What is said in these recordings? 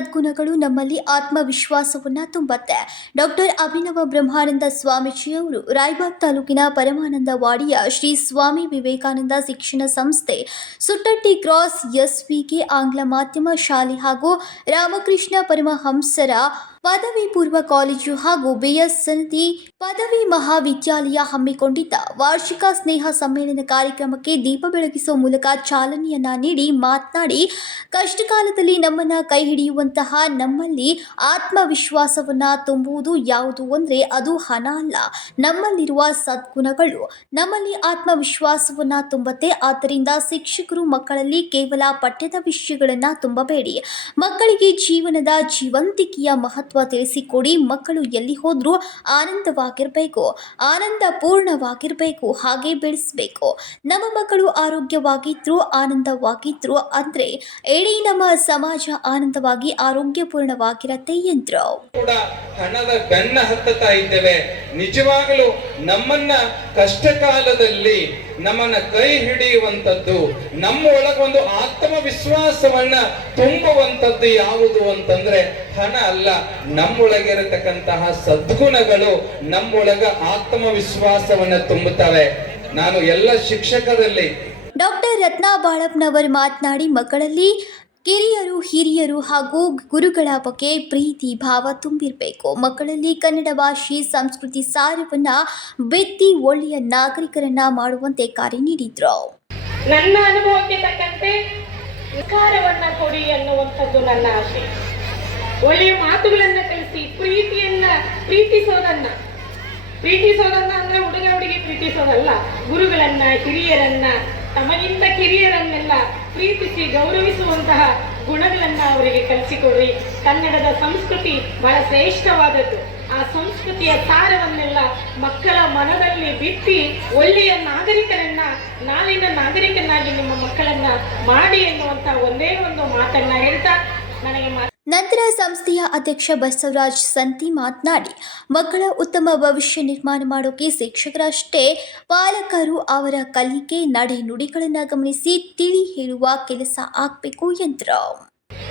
ಸದ್ಗುಣಗಳು ನಮ್ಮಲ್ಲಿ ಆತ್ಮವಿಶ್ವಾಸವನ್ನು ತುಂಬತ್ತೆ. ಡಾಕ್ಟರ್ ಅಭಿನವ ಬ್ರಹ್ಮಾನಂದ ಸ್ವಾಮೀಜಿಯವರು ರಾಯಬಾಗ್ ತಾಲೂಕಿನ ಪರಮಾನಂದವಾಡಿಯ ಶ್ರೀ ಸ್ವಾಮಿ ವಿವೇಕಾನಂದ ಶಿಕ್ಷಣ ಸಂಸ್ಥೆ ಸುಟ್ಟಟ್ಟಿ ಕ್ರಾಸ್ ಎಸ್ವಿಕೆ ಆಂಗ್ಲ ಮಾಧ್ಯಮ ಶಾಲೆ ಹಾಗೂ ರಾಮಕೃಷ್ಣ ಪರಮಹಂಸರ ಪದವಿ ಪೂರ್ವ ಕಾಲೇಜು ಹಾಗೂ ಬಿಎಸ್ಎನ್ಟಿ ಪದವಿ ಮಹಾವಿದ್ಯಾಲಯ ಹಮ್ಮಿಕೊಂಡಿದ್ದ ವಾರ್ಷಿಕ ಸ್ನೇಹ ಸಮ್ಮೇಳನ ಕಾರ್ಯಕ್ರಮಕ್ಕೆ ದೀಪ ಬೆಳಗಿಸುವ ಮೂಲಕ ಚಾಲನೆಯನ್ನ ನೀಡಿ ಮಾತನಾಡಿ, ಕಷ್ಟಕಾಲದಲ್ಲಿ ನಮ್ಮನ್ನ ಕೈ ಹಿಡಿಯುವಂತಹ ನಮ್ಮಲ್ಲಿ ಆತ್ಮವಿಶ್ವಾಸವನ್ನ ತುಂಬುವುದು ಯಾವುದು ಅಂದ್ರೆ ಅದು ಹಣ ಅಲ್ಲ. ನಮ್ಮಲ್ಲಿರುವ ಸದ್ಗುಣಗಳು. ನಮ್ಮಲ್ಲಿ ಆತ್ಮವಿಶ್ವಾಸವನ್ನ ತುಂಬತ್ತೆ. ಆದ್ದರಿಂದ ಶಿಕ್ಷಕರು ಮಕ್ಕಳಲ್ಲಿ ಕೇವಲ ಪಠ್ಯದ ವಿಷಯಗಳನ್ನ ತುಂಬಬೇಡಿ. ಮಕ್ಕಳಿಗೆ ಜೀವನದ ಜೀವಂತಿಕೆಯ ಮಹತ್ವ ತಿಳಿಸಿಕೊಡಿ. ಮಕ್ಕಳು ಎಲ್ಲಿ ಹೋದರೂ ಆನಂದವಾಗಿರಬೇಕು. ಆನಂದ ಪೂರ್ಣವಾಗಿರಬೇಕು. ಹಾಗೆ ಬೆಳೆಸಬೇಕು. ನಮ್ಮ ಮಕ್ಕಳು ಆರೋಗ್ಯವಾಗಿದ್ರು, ಆನಂದವಾಗಿದ್ರು ಅಂದ್ರೆ ಇಡೀ ನಮ್ಮ ಸಮಾಜ ಆನಂದವಾಗಿ, ಆರೋಗ್ಯಪೂರ್ಣವಾಗಿರತ್ತೆ ಎಂದ್ರು. ನಿಜವಾಗಲೂ ನಮ್ಮನ್ನ ಕಷ್ಟ ಕಾಲದಲ್ಲಿ ನಮ್ಮನ್ನ ಕೈ ಹಿಡಿಯುವಂಥದ್ದು ನಮ್ಮ ಒಳಗೊಂದು ಆತ್ಮವಿಶ್ವಾಸವನ್ನ ತುಂಬುವಂಥದ್ದು ಯಾವುದು ಅಂತಂದ್ರೆ ಹಣ ಅಲ್ಲ. ನಮ್ಮೊಳಗಿರತಕ್ಕಂತಹ ಸದ್ಗುಣಗಳು ನಮ್ಮೊಳಗ ಆತ್ಮವಿಶ್ವಾಸವನ್ನ ತುಂಬುತ್ತವೆ. ನಾನು ಎಲ್ಲ ಶಿಕ್ಷಕರಲ್ಲಿ ಡಾಕ್ಟರ್ ರತ್ನಾ ಬಾಳಪ್ಪನವರು ಮಾತನಾಡಿ ಮಕ್ಕಳಲ್ಲಿ ಕಿರಿಯರು ಹಿರಿಯರು ಹಾಗೂ ಗುರುಗಳ ಬಗ್ಗೆ ಪ್ರೀತಿ, ಭಾವ ತುಂಬಿರಬೇಕು. ಮಕ್ಕಳಲ್ಲಿ ಕನ್ನಡ ಭಾಷೆ, ಸಂಸ್ಕೃತಿ ಸಾರವನ್ನ ಬಿತ್ತಿ ಒಳ್ಳೆಯ ನಾಗರಿಕರನ್ನ ಮಾಡುವಂತೆ ಕಾರ್ಯ ನೀಡಿದ್ರು. ನನ್ನ ಅನುಭವಕ್ಕೆ ತಕ್ಕಂತೆ ವಿಕಾರವನ್ನ ಕೊಡಿ ಅನ್ನುವಂಥದ್ದು ನನ್ನ ಆಶೆ ಒಳ್ಳೆಯ ಮಾತುಗಳನ್ನ ಕಲಿಸಿ, ಪ್ರೀತಿಯನ್ನ ಪ್ರೀತಿಸೋದನ್ನ. ಪ್ರೀತಿಸೋದನ್ನ ಅಂದ್ರೆ ಹುಡುಗ ಹುಡುಗಿ ಪ್ರೀತಿಸೋದಲ್ಲ, ಗುರುಗಳನ್ನ, ಹಿರಿಯರನ್ನ ತಮಗಿಂತ ಕಿರಿಯರನ್ನೆಲ್ಲ ಪ್ರೀತಿಸಿ ಗೌರವಿಸುವಂತಹ ಗುಣಗಳನ್ನ ಅವರಿಗೆ ಕಲಿಸಿಕೊಡ್ರಿ. ಕನ್ನಡದ ಸಂಸ್ಕೃತಿ ಬಹಳ ಶ್ರೇಷ್ಠವಾದದ್ದು. ಆ ಸಂಸ್ಕೃತಿಯ ಸಾರವನ್ನೆಲ್ಲ ಮಕ್ಕಳ ಮನದಲ್ಲಿ ಬಿತ್ತಿ ಒಳ್ಳೆಯ ನಾಗರಿಕರನ್ನ, ನಾಳಿನ ನಾಗರಿಕನಾಗಿ ನಿಮ್ಮ ಮಕ್ಕಳನ್ನ ಮಾಡಿ ಎನ್ನುವಂತ ಒಂದೇ ಒಂದು ಮಾತನ್ನ ಹೇಳ್ತಾ, ನನಗೆ ಮಾತು ನಂತರ ಸಂಸ್ಥೆಯ ಅಧ್ಯಕ್ಷ ಬಸವರಾಜ್ ಸಂತಿ ಮಾತನಾಡಿ, ಮಕ್ಕಳ ಉತ್ತಮ ಭವಿಷ್ಯ ನಿರ್ಮಾಣ ಮಾಡೋಕೆ ಶಿಕ್ಷಕರಷ್ಟೇ ಪಾಲಕರು ಅವರ ಕಲಿಕೆ ನಡೆ ನುಡಿಗಳನ್ನು ಗಮನಿಸಿ ತಿಳಿ ಹೇಳುವ ಕೆಲಸ ಆಗಬೇಕು ಎಂದರು.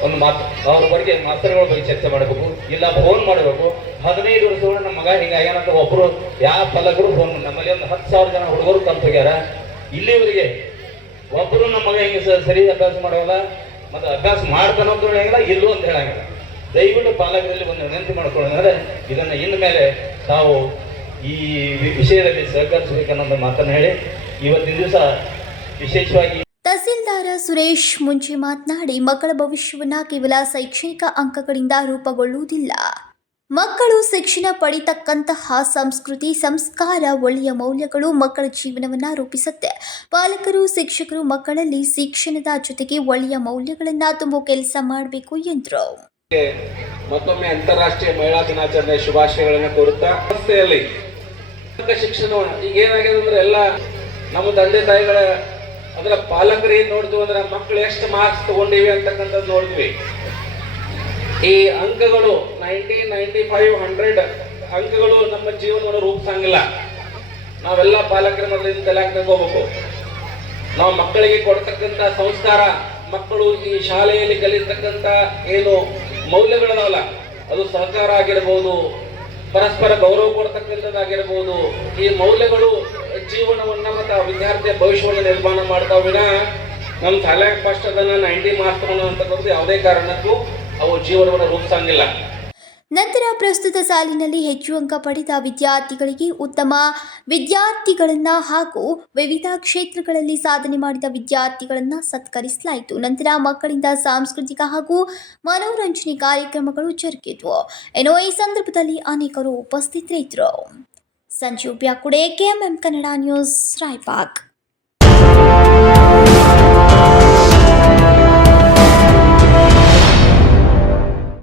ಒಂದು ಮಾತು ಅವ್ರ ಬಗ್ಗೆ ಮಾಸ್ತರ್ಗಳ ಬಗ್ಗೆ ಚರ್ಚೆ ಮಾಡಬೇಕು, ಇಲ್ಲ ಫೋನ್ ಮಾಡಬೇಕು, ಹದಿನೈದು ವರ್ಷ ನಮ್ಮ ಮಗ ಹಿಂಗಾಗ್ಯಾನಂತ ಒಬ್ರು ಯಾವ ಪಾಲಕರು ಫೋನ್ ನಮ್ಮಲ್ಲಿ ಒಂದು ಹತ್ತು ಸಾವಿರ ಜನ ಹುಡುಗರು ಕಲ್ತು ಹೋಗ್ಯಾರ, ಇಲ್ಲಿವರೆಗೆ ಒಬ್ರು ನಮ್ಮ ಮಗ ಹಿಂಗೆ ಸರಿ ಅಭ್ಯಾಸ ಮಾಡೋಲ್ಲ ಮತ್ತೆ ಅಭ್ಯಾಸ ಮಾಡ್ತಾನೋ ಅಂತ ಹೇಳಂಗಿಲ್ಲ, ಇಲ್ಲೋ ಅಂತ ಹೇಳಂಗಿಲ್ಲ. ದಯವಿಟ್ಟು ಪಾಲಕರಲ್ಲಿ ಒಂದು ವಿನಂತಿ ಇದನ್ನ ಇನ್ನು ಮೇಲೆ ತಾವು ಈ ವಿಷಯದಲ್ಲಿ ಸಹಕರಿಸಬೇಕನ್ನೋದು ಮಾತನ್ನು ಹೇಳಿ, ಇವತ್ತಿನ ದಿವಸ ವಿಶೇಷವಾಗಿ ತಹಸೀಲ್ದಾರ ಸುರೇಶ್ ಮುಂಚೆ ಮಾತನಾಡಿ, ಮಕ್ಕಳ ಭವಿಷ್ಯವನ್ನು ಕೇವಲ ಶೈಕ್ಷಣಿಕ ಅಂಕಗಳಿಂದ ರೂಪುಗೊಳ್ಳುವುದಿಲ್ಲ. ಮಕ್ಕಳು ಶಿಕ್ಷಣ ಪಡಿತಕ್ಕಂತಹ ಸಂಸ್ಕೃತಿ, ಸಂಸ್ಕಾರ, ಒಳ್ಳೆಯ ಮೌಲ್ಯಗಳು ಮಕ್ಕಳ ಜೀವನವನ್ನ ರೂಪಿಸುತ್ತೆ. ಪಾಲಕರು, ಶಿಕ್ಷಕರು ಮಕ್ಕಳಲ್ಲಿ ಶಿಕ್ಷಣದ ಜೊತೆಗೆ ಒಳ್ಳೆಯ ಮೌಲ್ಯಗಳನ್ನ ತುಂಬೋ ಕೆಲಸ ಮಾಡಬೇಕು ಎಂದರು. ಮತ್ತೊಮ್ಮೆ ಅಂತಾರಾಷ್ಟ್ರೀಯ ಮಹಿಳಾ ದಿನಾಚರಣೆ ಶುಭಾಶಯಗಳನ್ನು ಕೋರುತ್ತಾ ಶಿಕ್ಷಣ ಈಗ ಏನಾಗಿದೆ ಅಂದ್ರೆ ಎಲ್ಲ ನಮ್ಮ ತಂದೆ ತಾಯಿಗಳ ಅದರ ಪಾಲಕರು ಏನ್ ನೋಡಿದ್ವಿ ಅಂದ್ರೆ ಮಕ್ಕಳು ಎಷ್ಟು ಮಾರ್ಕ್ಸ್ ತಗೊಂಡಿವಿ ಅಂತಕ್ಕಂಥದ್ದು ನೋಡಿದ್ವಿ ಈ ಅಂಕಗಳು ನೈಂಟಿ ನೈಂಟಿ ಫೈವ್ ಹಂಡ್ರೆಡ್ ಅಂಕಗಳು ನಮ್ಮ ಜೀವನವನ್ನು ರೂಪಿಸಂಗಿಲ್ಲ. ನಾವೆಲ್ಲ ಪಾಲಕರ ಮೊದಲಿಂದ ತಲೆ ತಗೋಬೇಕು ನಾವು ಮಕ್ಕಳಿಗೆ ಕೊಡ್ತಕ್ಕಂಥ ಸಂಸ್ಕಾರ, ಮಕ್ಕಳು ಈ ಶಾಲೆಯಲ್ಲಿ ಕಲಿತಕ್ಕಂಥ ಏನು ಮೌಲ್ಯಗಳದಾವಲ್ಲ, ಅದು ಸಹಕಾರ ಆಗಿರ್ಬೋದು, ಪರಸ್ಪರ ಗೌರವ ಕೊಡ್ತಕ್ಕಂಥದ್ದಾಗಿರ್ಬೋದು, ಈ ಮೌಲ್ಯಗಳು ಜೀವನವನ್ನ ಮತ್ತು ಆ ವಿದ್ಯಾರ್ಥಿಯ ಭವಿಷ್ಯವನ್ನು ನಿರ್ಮಾಣ ಮಾಡ್ತಾವಿನ ನಮ್ಮ ಶಾಲೆ ಫಸ್ಟ್ ಅದನ್ನು ನೈಂಟಿ ಮಾರ್ಕ್ಸ್ ತಗೊಳ್ಳೋದು ಯಾವುದೇ ಕಾರಣಕ್ಕೂ ಅವು ಜೀವನವನ್ನು ರೂಪಿಸಂಗಿಲ್ಲ. ನಂತರ ಪ್ರಸ್ತುತ ಸಾಲಿನಲ್ಲಿ ಹೆಚ್ಚು ಅಂಕ ಪಡೆದ ವಿದ್ಯಾರ್ಥಿಗಳಿಗೆ ಉತ್ತಮ ವಿದ್ಯಾರ್ಥಿಗಳನ್ನು ಹಾಗೂ ವಿವಿಧ ಕ್ಷೇತ್ರಗಳಲ್ಲಿ ಸಾಧನೆ ಮಾಡಿದ ವಿದ್ಯಾರ್ಥಿಗಳನ್ನು ಸತ್ಕರಿಸಲಾಯಿತು. ನಂತರ ಮಕ್ಕಳಿಂದ ಸಾಂಸ್ಕೃತಿಕ ಹಾಗೂ ಮನೋರಂಜನೆ ಕಾರ್ಯಕ್ರಮಗಳು ಜರುಗಿದ್ವು. ಏನೋ ಈ ಸಂದರ್ಭದಲ್ಲಿ ಅನೇಕರು ಉಪಸ್ಥಿತರಿದ್ದರು. Sanjeev Byakude, KMM Kannada news, Raybag.